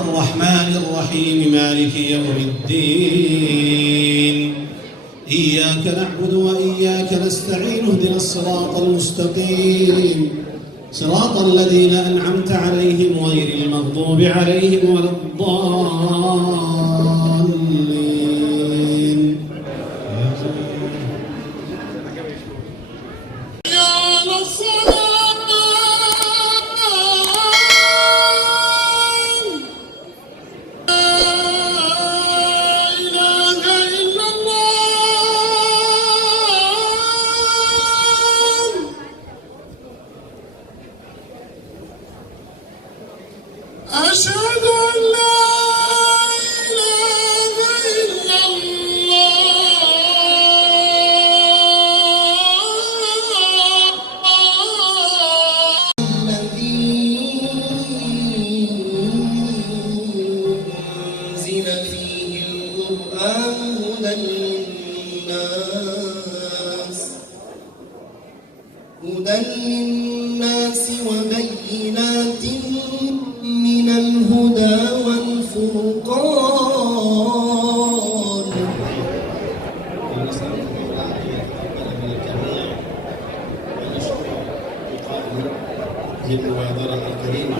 الرحمن الرحيم مالك يوم الدين إياك نعبد وإياك نستعين اهدنا الصراط المستقيم صراط الذين أنعمت عليهم غير المغضوب عليهم ولا الضالين. أشهد أن لا إله إلا الله الذي أنزل فيه القرآن هدى للناس وبينات من الهدى والفرقان. بالمبادرة الكريمة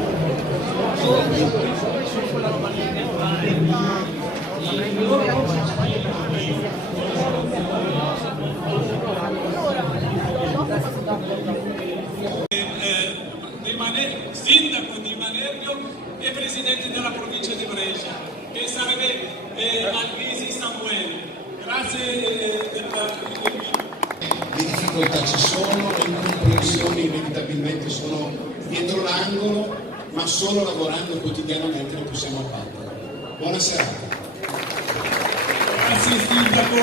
sindaco di Manerbio e presidente della provincia di Brescia, che sarebbe Alvisi Samuele. Grazie Le difficoltà ci sono, le incomprensioni inevitabilmente sono dietro l'angolo, ma solo lavorando quotidianamente lo possiamo abbattere. Buona serata. Grazie sindaco,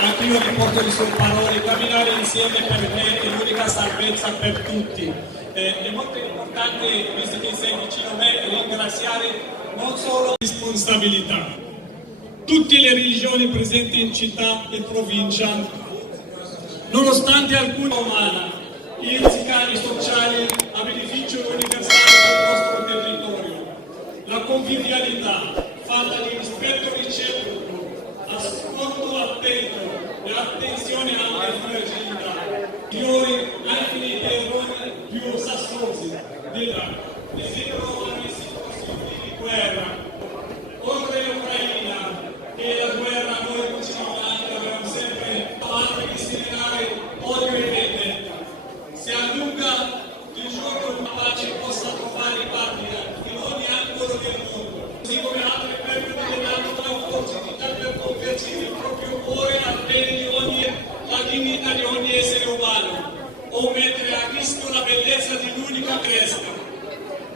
anche io riporto le sue parole, camminare insieme per me è l'unica salvezza per tutti. È molto importante, visto che sei vicino a me, ringraziare non solo la responsabilità, tutte le religioni presenti in città e provincia, nonostante alcune umane, gli scali sociali a beneficio universale del nostro territorio, la convivialità fatta di rispetto ricevuto, ascolto attento e attenzione alle fragilità, migliori anche nei terrori più sassosi della situazioni di guerra. Oltre l'Ucraina e la guerra noi continuiamo anche, abbiamo sempre avanti di seminare odio e vendetta. Si allunga il giorno che la pace possa trovare partner in ogni angolo del mondo, così come altre perdite danno l'opportunità per convertire il proprio cuore al bene di la dignità di ogni essere umano, o mettere a rischio la bellezza di l'unica cresta,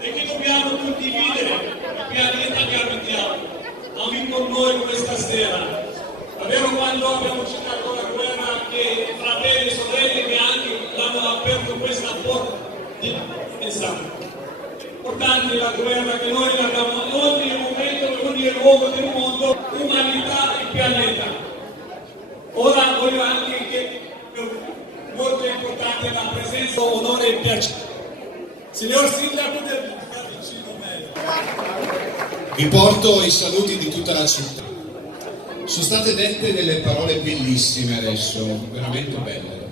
e che dobbiamo condividere il pianeta che abitiamo. Anche con noi questa sera, davvero quando abbiamo citato la guerra, che fratelli e sorelle che anche hanno aperto questa porta di sangue. Importante la guerra che noi abbiamo in ogni momento, in ogni luogo del mondo, umanità e pianeta. Ora voglio anche che molto importante la presenza, onore e piacere. Signor Sindaco del vicino me. Vi porto i saluti di tutta la città. Sono state dette delle parole bellissime adesso, veramente belle.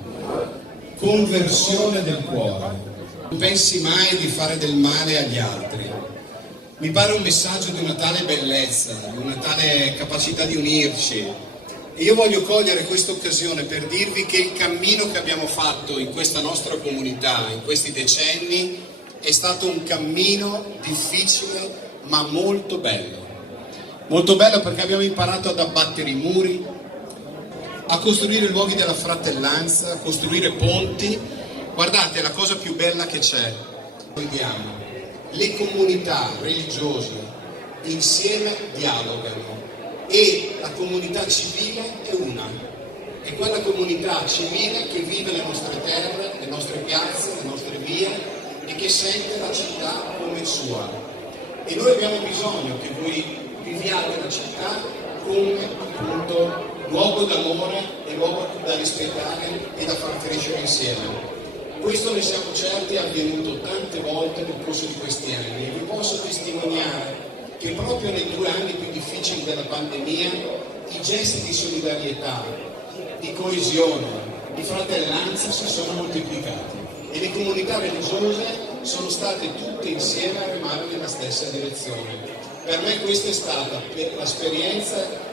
Conversione del cuore. Non pensi mai di fare del male agli altri. Mi pare un messaggio di una tale bellezza, di una tale capacità di unirci. E io voglio cogliere questa occasione per dirvi che il cammino che abbiamo fatto in questa nostra comunità, in questi decenni, è stato un cammino difficile ma molto bello. Molto bello perché abbiamo imparato ad abbattere i muri, a costruire luoghi della fratellanza, a costruire ponti. Guardate, la cosa più bella che c'è, vediamo, le comunità religiose insieme dialogano e la comunità civile è una. È quella comunità civile che vive le nostre terre, le nostre piazze, le nostre vie e che sente la città come sua. E noi abbiamo bisogno che voi viviate la città come appunto luogo d'amore e luogo da rispettare e da far crescere insieme. Questo ne siamo certi è avvenuto tante volte nel corso di questi anni e vi posso testimoniare che proprio nei 2 anni più difficili della pandemia i gesti di solidarietà, di coesione, di fratellanza si sono moltiplicati e le comunità religiose sono state tutte insieme a remare nella stessa direzione. Per me questa è stata l'esperienza